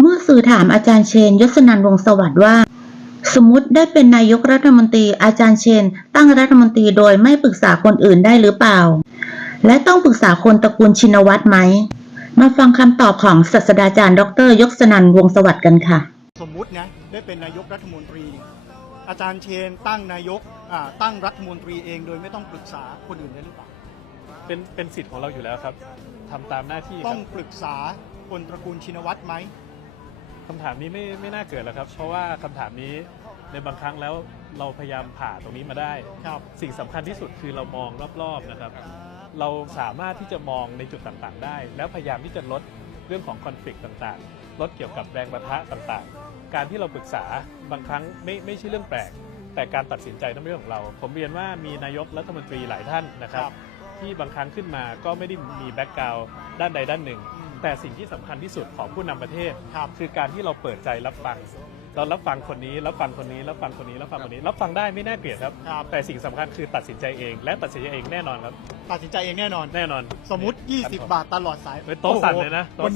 เมื่อสื่อถามอาจารย์เชน ยศนันท์วงศ์สวัสดิ์ว่า สมมติได้เป็นนายกรัฐมนตรีอาจารย์เชน ตั้งรัฐมนตรีโดยไม่ปรึกษาคนอื่นได้หรือเปล่า และต้องปรึกษาคนตระกูลชินวัตรไหม มาฟังคำตอบของศาสตราจารย์ ดร ยศนันท์วงศ์สวัสดิ์กันค่ะ สมมุตินะได้เป็นนายกรัฐมนตรีเนี่ยอาจารย์เชน ตั้งนายกอ่าตั้งรัฐมนตรีเองโดยไม่ต้องปรึกษาคนอื่นได้หรือเปล่าเป็นเป็นสิทธิ์ของเราอยู่แล้วครับทำตามหน้าที่คต้รัอบงปรึกษาคนตระกูลชินวัตรไหม คำถามนี้ไม่ไม่น่าเกิดแล้วครับ เพราะว่าคำถามนี้ในบางครั้งแล้วเราพยายามผ่าตรงนี้มาได้ ครับ สิ่งสำคัญที่สุดคือเรามองรอบๆนะครับ เราสามารถที่จะมองในจุดต่างๆ ได้ แล้วพยายามที่จะลดเรื่องของคอนฟ lict ต่างๆ ลดเกี่ยวกับแรงประทะต่างๆ การที่เราปรึกษาบางครั้งไม่ไม่ใช่เรื่องแปลก แต่การตัดสินใจต้องเป็นเรื่องของเรา ผมเรียนว่ามีนายกรัฐมนตรีหลายท่านนะครับ ครับ ที่บางครั้งขึ้นมาก็ไม่ได้มีแบ็กกราวด์ด้านใดด้านหนึ่งอืม แต่สิ่งที่สำคัญที่สุดของผู้นำประเทศครับคือการที่เราเปิดใจรับฟัง เรารับฟังคนนี้รับฟังคนนี้รับฟังคนนี้รับฟังคนนี้ รับฟังได้ไม่น่าเกลียดครับครับแต่สิ่งสำคัญคือตัดสินใจเอง และตัดสินใจเองแน่นอนครับ ตัดสินใจเองแน่นอน แน่นอน สมมุติ 20 บาทตลอดสายเป็นโต๊ะสั่นโอ้โหเลยนะโต๊ะวัน